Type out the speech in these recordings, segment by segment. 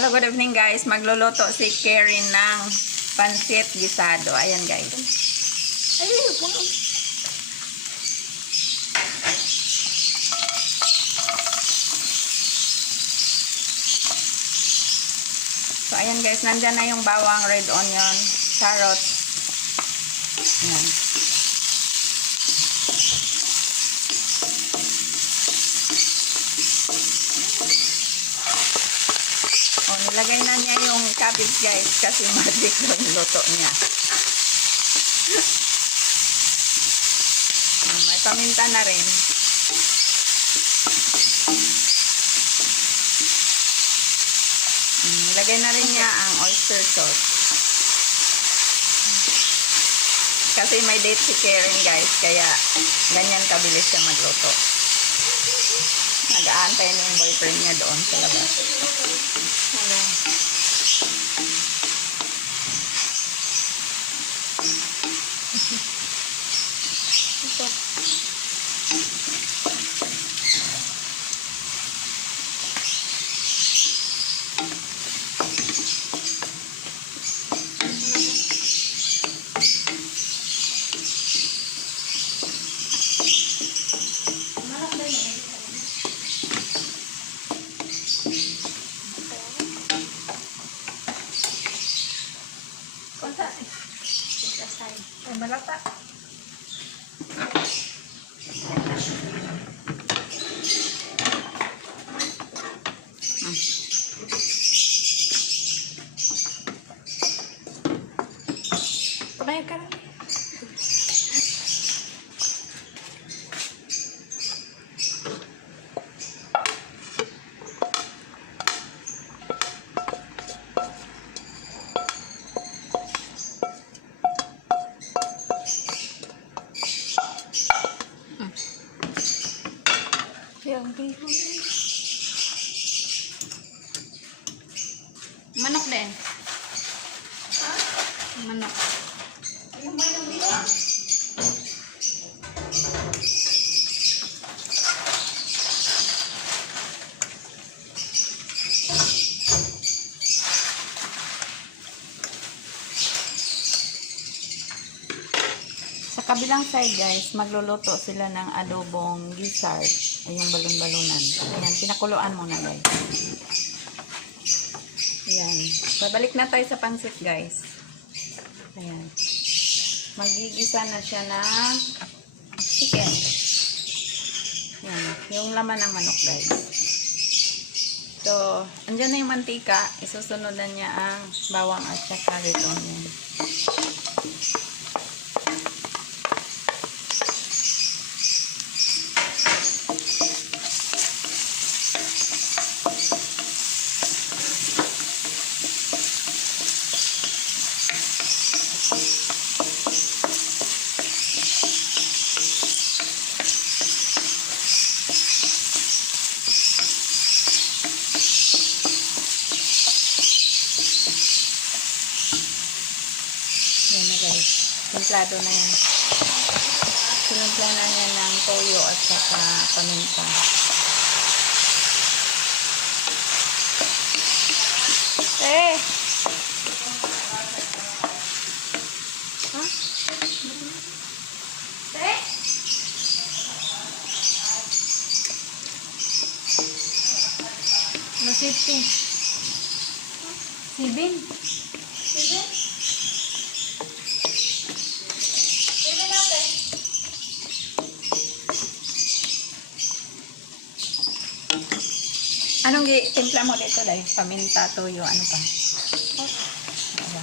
Hello, good evening guys. Magluluto si Karen ng pansit gisado. Ayan guys. Ayun, puno. So ayan guys, nandyan na yung bawang, red onion, carrots. Ayan. O, nilagay na niya yung cabbage guys kasi magic yung luto niya. May paminta na rin. Nilagay na rin niya ang oyster sauce. Kasi may date si Karen guys, kaya ganyan kabilis siya magluto. Nag-aantay na yung boyfriend niya doon sa labas. Hello. Ito. Ay, malata. Pabaya ka lang. Yung bihon. Manok din. Ha? Manok. Yung manok bihon? Sa kabilang side guys, magluluto sila ng adobong gizzard. Ay, yung balon-balunan. Ayan, pinakuluan muna guys. Ayan. Babalik na tayo sa pansit guys. Ayan. Magigisa na siya ng chicken. Ayan. Yung laman ng manok guys. So, andyan na yung mantika. Isusunod na niya ang bawang at saka red onion. Yan na guys. Templado na yan. Sinimpla na niya ng toyo at saka paminta. Eh! Ha? Eh! Masipti. Sibin. Sibin? Anong timpla mo dito dahil? Paminta, toyo, ano pa? Diba?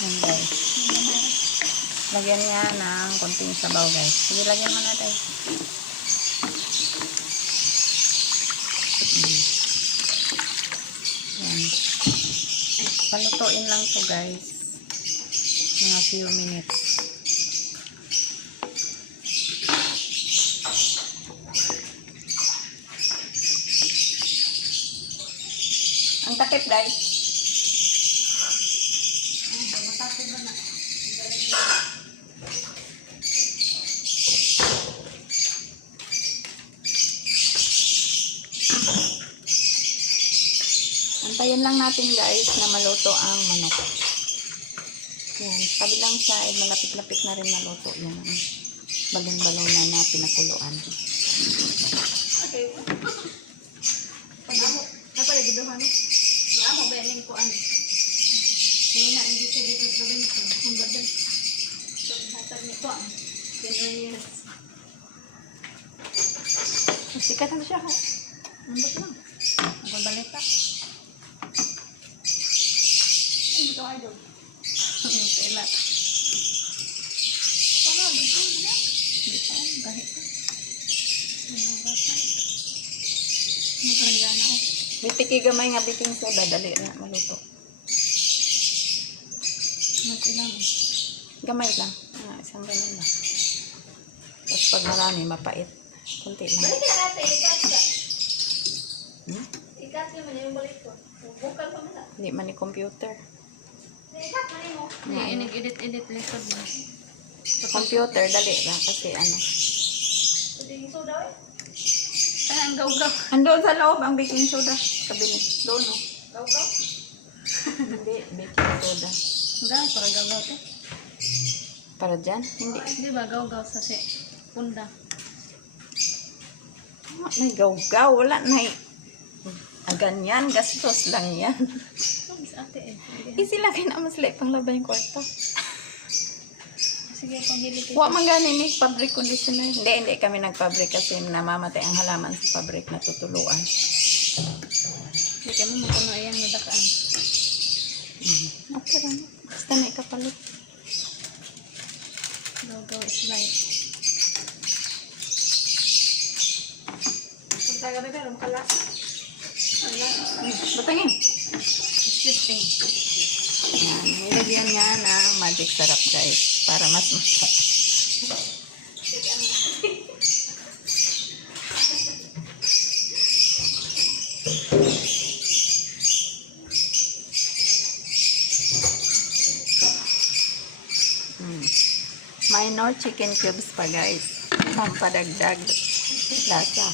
Yan guys. Lagyan niya ng konting sabaw guys. Sige, lagyan mo natin. Yan. Palutuin lang to guys. Mga few minutes. Ang takip, guys. Matapos ba na? Antayin lang natin, guys, na maluto ang manok. Yan. Kabilang side, malapit-lapit na rin maluto. Yan ang balon-balona na pinakuluan. Okay. Pag-amo. Napalay, gido ano? Pag-amo, bayanin ko ano. Muna, hindi siya dito sa bento. Ang badan. So, hatag nito ang 10 years. Sikat na siya, ha? Ang ba't lang? Ang balita. Hindi ko idol. Kailan. Paano? Dito na. Hindi pa. Kahit pa. Ano ba pa? Makarangga na ako. Bitiki gamay nga baking soda. Dali na maluto. Mas ilang. Gamay lang. Isang ganun lang. Tapos pag marami, mapait. Kunti lang. Balik na natin. Ikat ka. Hmm? Ikat naman yung balik ko. Bukal pa man na. Hindi man ni computer. Ikat man mo. Inig-edit likod mo. Sa computer, dali lang. Kasi ano. Pwede yung soda eh. Ay, ang gaw-gaw. Andun sa loob ang baking soda. Kabinet. Doon, no? Gaw-gaw? Hindi, baking soda. Hanggang, para gaw-gaw to. Para dyan? Hindi. Di ba gaw-gaw sa punda? May gaw-gaw. Wala na ganyan. Gastos lang yan. Mas ate eh. Easy lang kinamasli pang labay yung kwarta. Sige, panghilit Huwag man ganin ni fabric conditioner. Hindi kami nag-fabric kasi namamatay ang halaman sa fabric na tutuluan. Hindi ka mo makuno iyang nadakaan. Okay lang. Basta na ikapalit. Gaw-gaw is life. Pagtaga na meron kalasa. Batangin. Shifting. Yan. Nilagyan niya ng magic sarap, guys. Para mas masarap. Minor chicken cubes pa, guys. Pampadagdag lasa.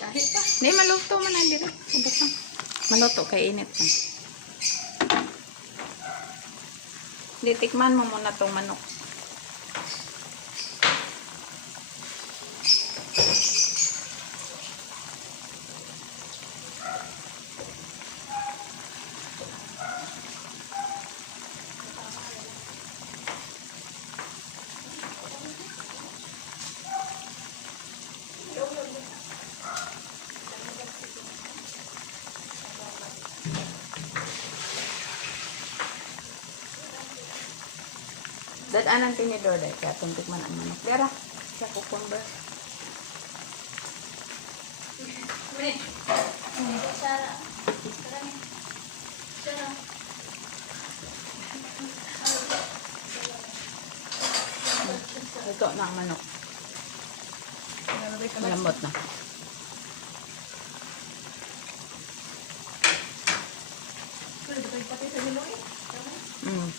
Kahit pa. Hindi, maluto man na dito. Ano pa? Maluto, kay init pa. Hindi, tikman mo muna itong manok. Dadaan ang tinidor dahil kaya tuntik man ang manok. Dera, sa cucumber. Pwede. Sarah. Karami. Sarah. Ito na ang manok. Malambot na. Pwede ko pati sa nilong eh. Mm.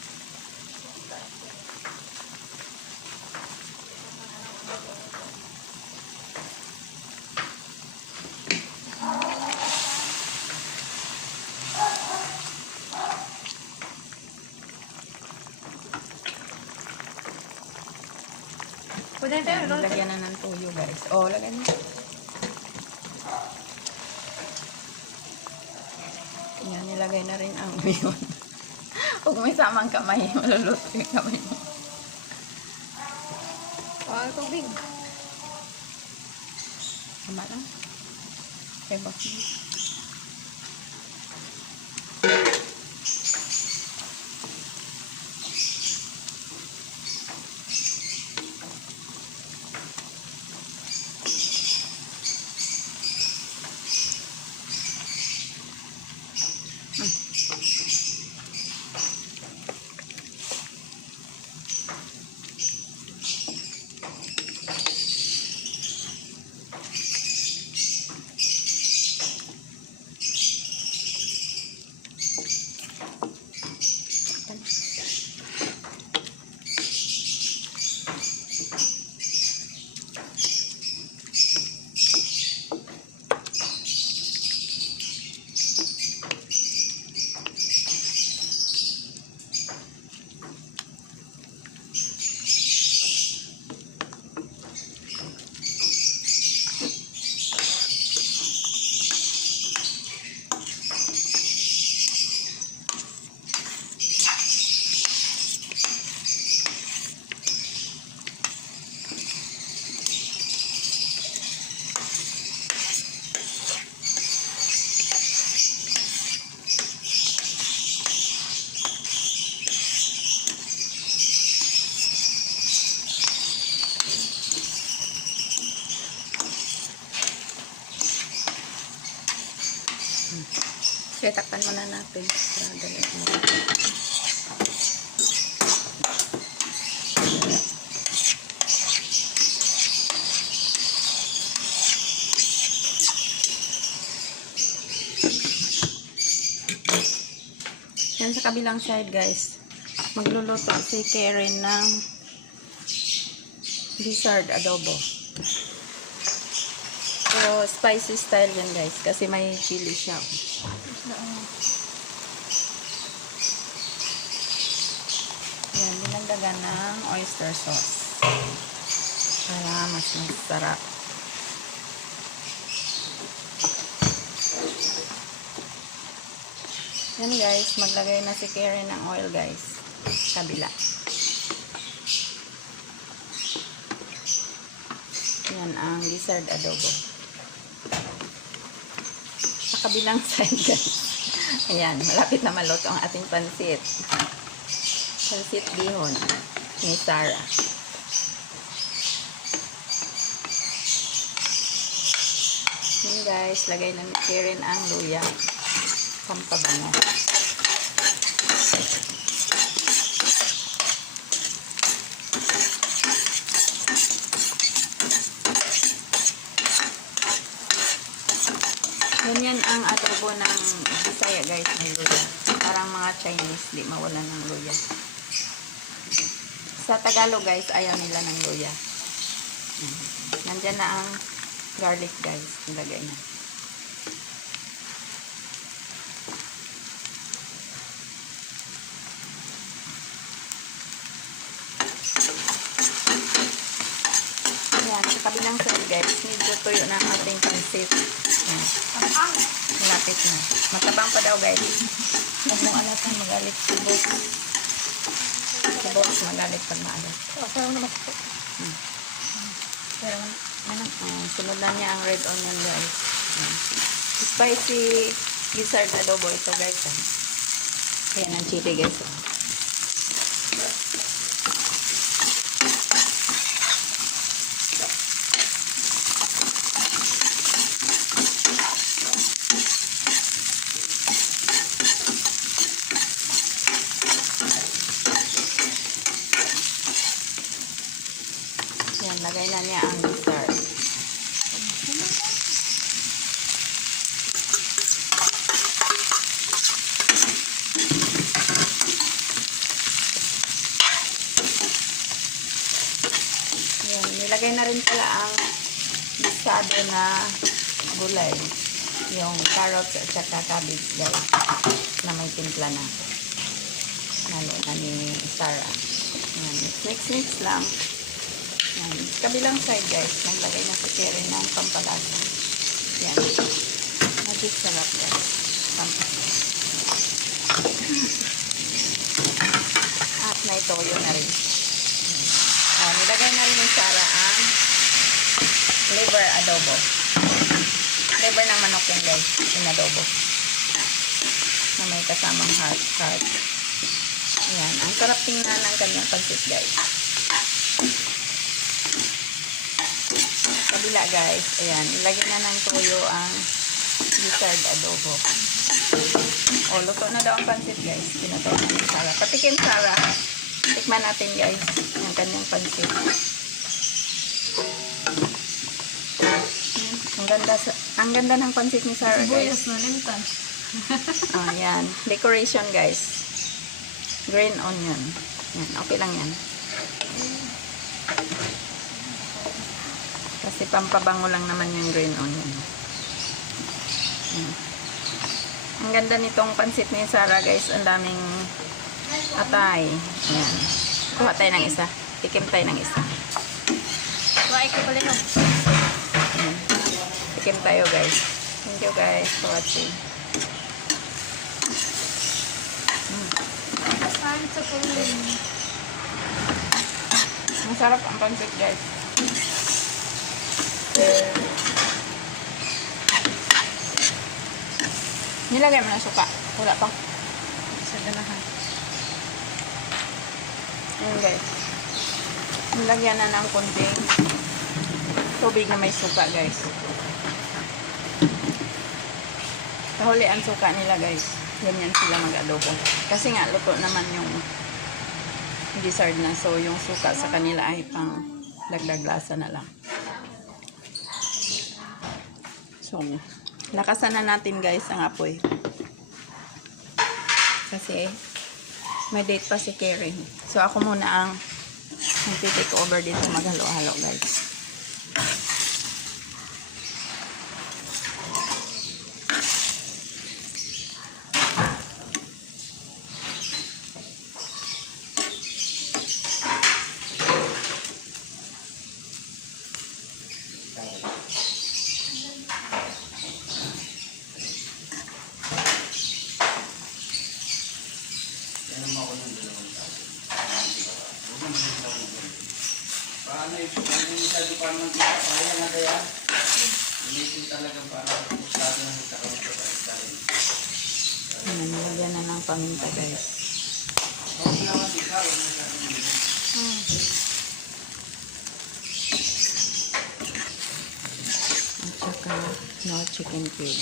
Pwede na tayo. Ayan, lagyan na ng tuyo guys. Oh, lagyan na. Yan, nilagay na rin ang uyon. Huwag may samang kamay, maluluto yung kamay mo. Tubig. Tama lang. Okay, boss mo. Kaya takpan muna natin. Para dali mo. Yan sa kabilang side guys. Magluluto si Karen ng lizard adobo. Pero spicy style yan guys. Kasi may chili siya. Yan, dinagdagan ng oyster sauce. Para mas masarap. Yan guys, maglagay na si Karen ng oil guys. Kabila. Yan ang lizard adobo. Sa kabilang side guys. Ayan, malapit na maluto ang ating pansit. Pansit bihon ni Sarah. Yan guys, lagay lang ni Karen ang luya. Pampabango. Ganyan ang adobo ng Bisaya guys, may luya. Parang mga Chinese, di mawalan ng luya. Sa Tagalog guys, ayaw nila ng luya. Nandyan na ang garlic guys, nilagay na. Ayan, sa kabilang side guys, medyo tuyo na ang ating pansit. Ayan. Malapit na. Matabang pa daw guys. Huwag mong alatan, magalit si boss. Si boss magalit pag maalat. Pero ano, sunod na niya ang red onion guys. Spicy lizard adobo ito guys. Ayan ang chili guys. Lagay na niya ang gizzard. Ayan, nilagay na rin pala ang bisado na gulay. Yung carrots at saka cabbage, guys. Na may timpla na. Nalo na ni Sarah. Ayan, mix lang. Ayan, kabilang side, guys. Naglagay na si Karen ng pampalasa. Ayan. Magic sarap, guys. Pampalasa. At na ito, yun na rin. Ayan, nilagay na rin ni Sarah ang liver adobo. Liver ng manok yan, guys. Yung adobo. Na may kasamang heart. Ayan. Ang sarap tingnan ng kanyang pansit, guys. Kabila, guys. Ayan. Ilagay na ng toyo ang gizzard adobo. O, luto na daw ang pansit, guys. Pinatay na ni Sarah. Patikim, Sarah. Tikman natin, guys. Ang kanyang pansit. Ang ganda ng pansit ni Sarah, guys. Buyas na limtan. Ayan. Decoration, guys. Green onion. Yan. Okay lang yan. Kasi pampabango lang naman yung green onion. Yan. Ang ganda nitong pansit ni Sarah, guys. Ang daming atay. Ayan. Kuha tayo ng isa. Tikim tayo ng isa. Wai ko pala yun. Ayan. Tikim tayo, guys. Thank you, guys, for watching. Saan sa kulong? Masarap ang pansit, guys. Nilagay mo na suka. Wala pa. Sa dalahan. Ayan, guys. Nilagyan na ng konting tubig na may suka, guys. Kahuli ang suka nila, guys. Ganyan sila mag-adobo. Kasi nga, luto naman yung gizzard na. So, yung suka sa kanila ay pang dagdag lasa na lang. So, lakasan na natin, guys, ang apoy. Kasi, may date pa si Karen. So, ako muna ang mag-take over dito maghalo-halo, guys. Paano yung masyado pa naman kita kaya na kaya ulitin talaga para masyado na magkakaroon sa pagkain. Ayan, nilagyan na ng paminta, guys. Okay naman si Carol na kami. At saka, no chicken cubes.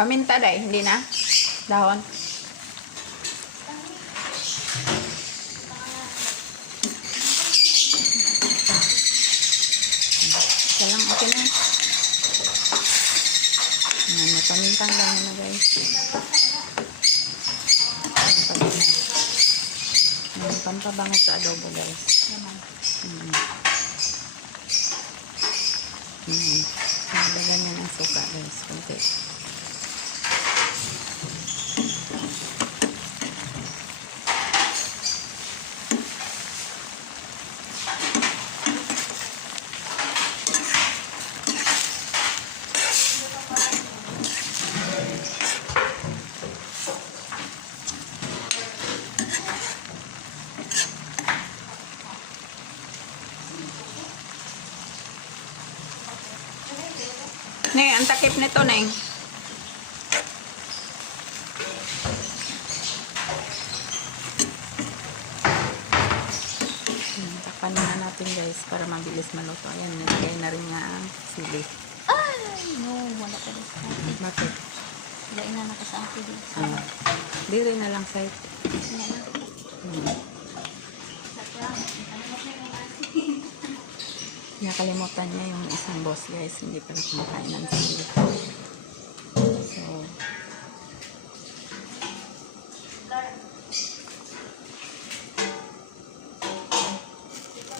Paminta, day. Hindi na? Dahon. Ito lang. Okay na. Ayan, may pamintang lang na, guys. Pampabango sa adobo, guys. Nalagyan niya ng suka, guys. Kunti. Neng, ang takip nito, Neng. Takpan na natin, guys, para mabilis maluto. Ayan, nilagay na rin nga ang sili. Ay, no, wala ka rin. Bakit? Dahil na nakasangko din. Dire na lang sa'yo. Yan na. Saka, ano mo siya yung ate? Nakalimutan niya yung isang boss guys. Hindi pala kumakain ng sili. So,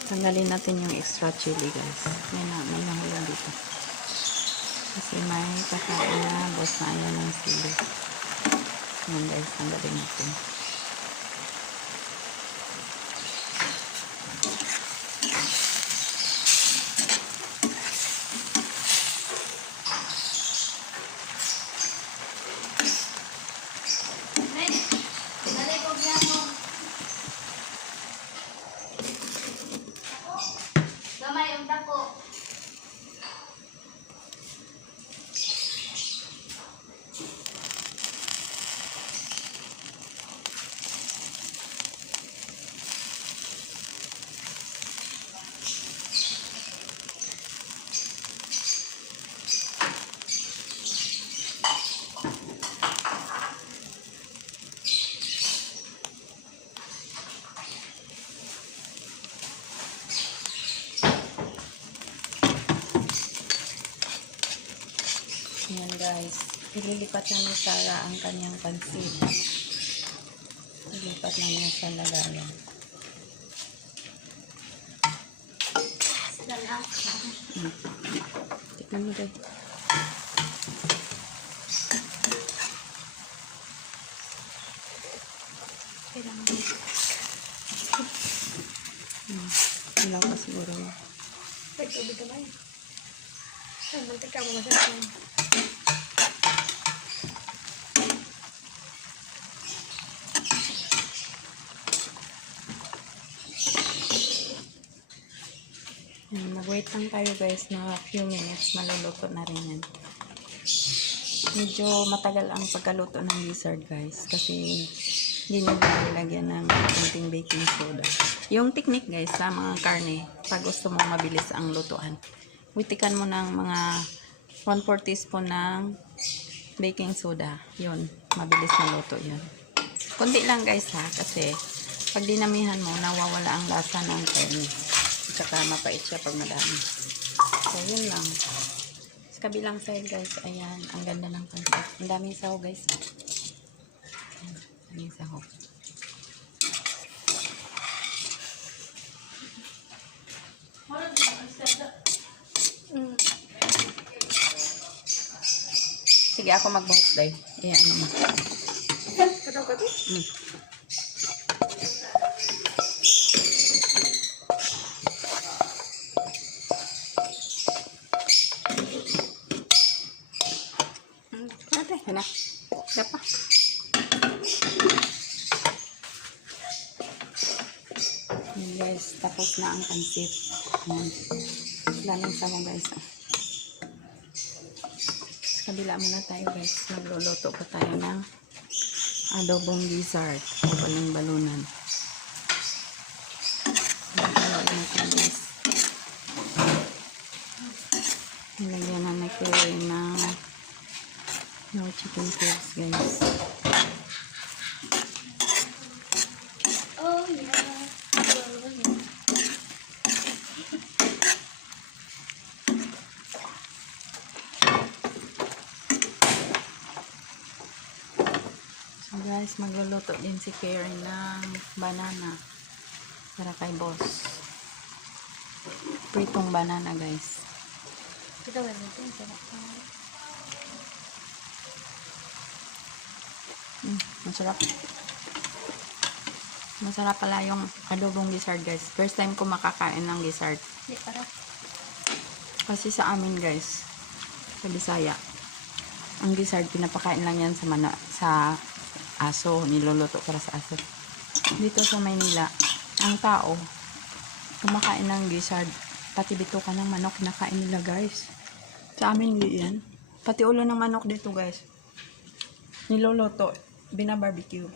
tanggalin natin yung extra chili guys. May nangulang dito. Kasi may kakain na boss na ayaw ng sili. Yan guys, tanggalin natin. Men, dali ko niya mo. Gamay yung dako. Yan guys. Ililipat na ni Sarah ang kanyang pansit. Ilipat na niya sa lagayan. Dalang. Tikman mo guys. Kailangan. Ilaw pa siguro yun. Ay, tubig kamay. Ay, mantika mo masarap. Mag-wait lang tayo guys na few minutes. Maluluto na rin yan. Medyo matagal ang pagkaluto ng gizzard guys. Kasi hindi na nilagyan ng konting baking soda. Yung technique guys sa mga karne, pag gusto mong mabilis ang lutuan, witikan mo ng mga 1/4 teaspoon ng baking soda. Yun, mabilis na luto yun. Kunti lang guys ha, kasi pag dinamihan mo, nawawala ang lasa ng karne. Saka mapait siya pag madami. So, yun lang. Sa kabilang side guys, ayan, ang ganda ng pansit. Ang daming saho guys. Ayan, daming saho. Sige, ako mag-boss day. Ayan, ano mo. Kataw-kataw. Ate, yun na. Isa pa. Yan guys, tapos na ang pansit. Yan. Daming saho guys. Sa kabila muna tayo guys. Magluluto pa tayo ng adobong gizzard o baling-balunan. Nilagyan natin guys. Nilagyan na natin ng no chicken cubes guys. Oh, yeah. So guys, magluluto din si Karen ng banana para kay boss. Pritong banana guys. Ito ba nito? Sarap. Masarap. Masarap pala yung adobong gizzard guys. First time ko makakain ng gizzard. Hindi para. Kasi sa amin guys, sa Bisaya, ang gizzard pinapakain lang yan sa aso, niluluto para sa aso. Dito sa Maynila, ang tao kumakain ng gizzard, pati bituka ng manok kinakain nila guys. Sa amin hindi yan. Pati ulo ng manok dito guys, niluluto, binabarbecue.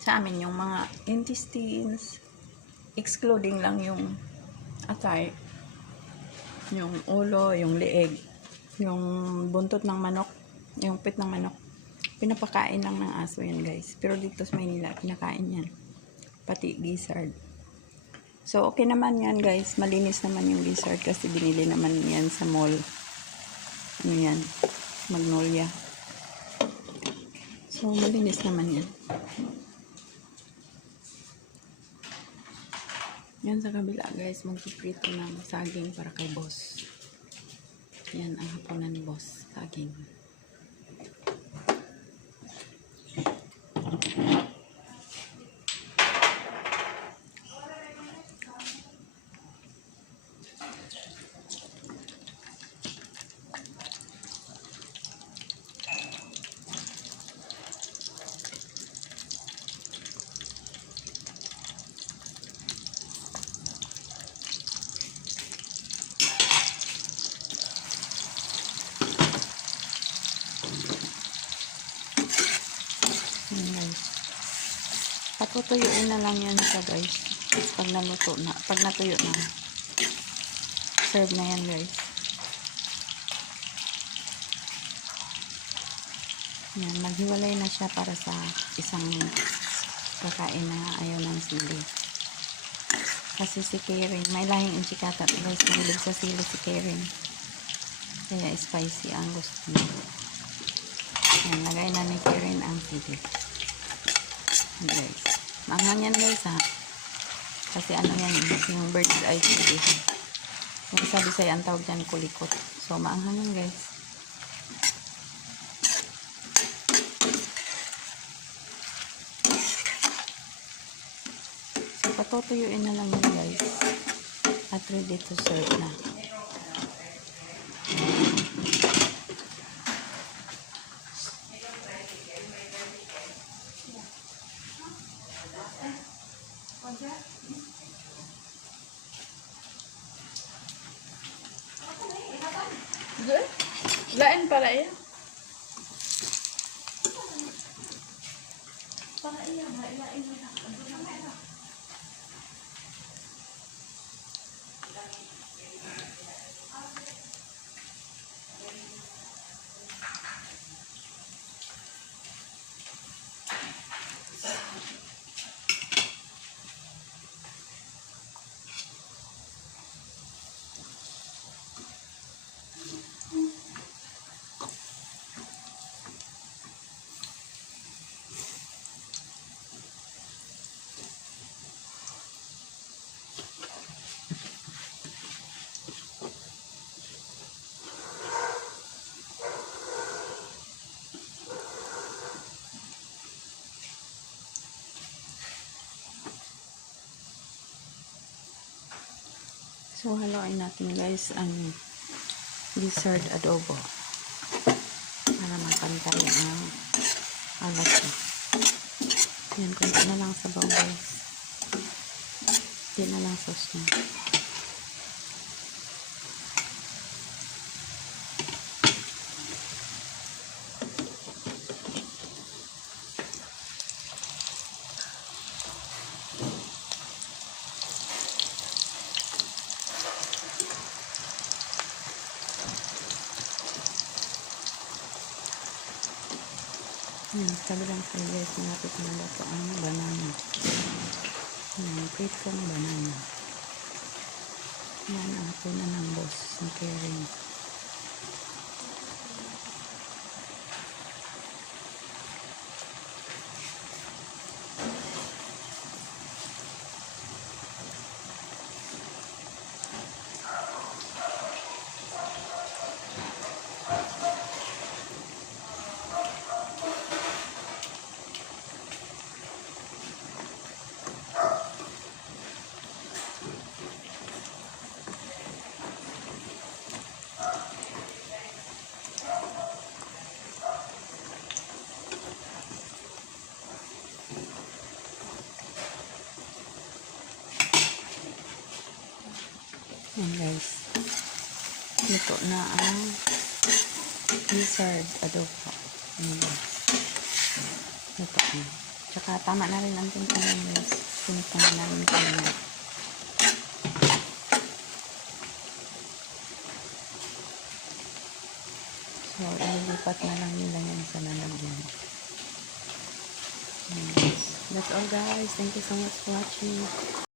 Sa amin yung mga intestines, excluding lang yung atay, yung ulo, yung leeg, yung buntot ng manok, yung pit ng manok, Pinapakain lang ng aso yan guys. Pero dito sa Maynila, pinakain yan. Pati gizzard. So, okay naman yan guys. Malinis naman yung gizzard kasi binili naman yan sa mall. Ano yan? Magnolia. So, malinis naman yan. Yan sa kabila guys. Magpiprito ng saging para kay boss. Yan ang hapunan ni boss. Saging. Yan guys. Patutuyuin na lang yan siya guys. Pag naluto na, pag natuyo na, serve na yan guys. Yan, maghiwalay na siya para sa isang kakain na ayaw ng sili. Kasi si Karen, may lahing inchikata guys, mahilig sa sili si Karen. Kaya spicy ang gusto niya. Yan, lagay na ni Karen ang sili. Yan guys. Maanghang yan guys ha. Kasi ano yan, yung bird's eye chili. Yung sabi sa'yo, ang tawag dyan kulikot. So, maanghang yan guys. So, patutuyuin na lang yun guys. At ready to serve na. Lain para iya. So, haluin natin guys ang gizzard adobo para mapantay ang alat niya. Yan, kunti na lang sabaw guys. Hindi na lang sauce niya. Yan, sabi lang sa guys, malapit na luto ang banana. Yan, pritong banana. Yan, ang hapunan ng boss ng Karen. Yan guys. Luto na ang gizzard adobo. Yan guys. Luto na. Tsaka tama na rin ang tintahan guys. Tintahan na rin kanina. So, ililipat na lang nila yan sa lalagyan. that's all guys. Thank you so much for watching.